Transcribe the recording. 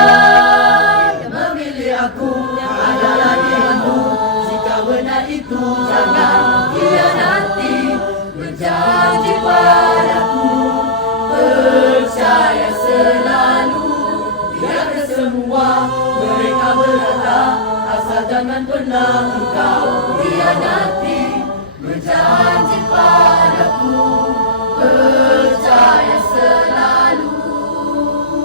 Andai memilih aku adalah dirimu, jika benar itu jangan khianati. Berjanji padaku, percaya selalu, biarkan semua mereka berkata, asal jangan pernah engkau khianati. Berjanji padaku, percaya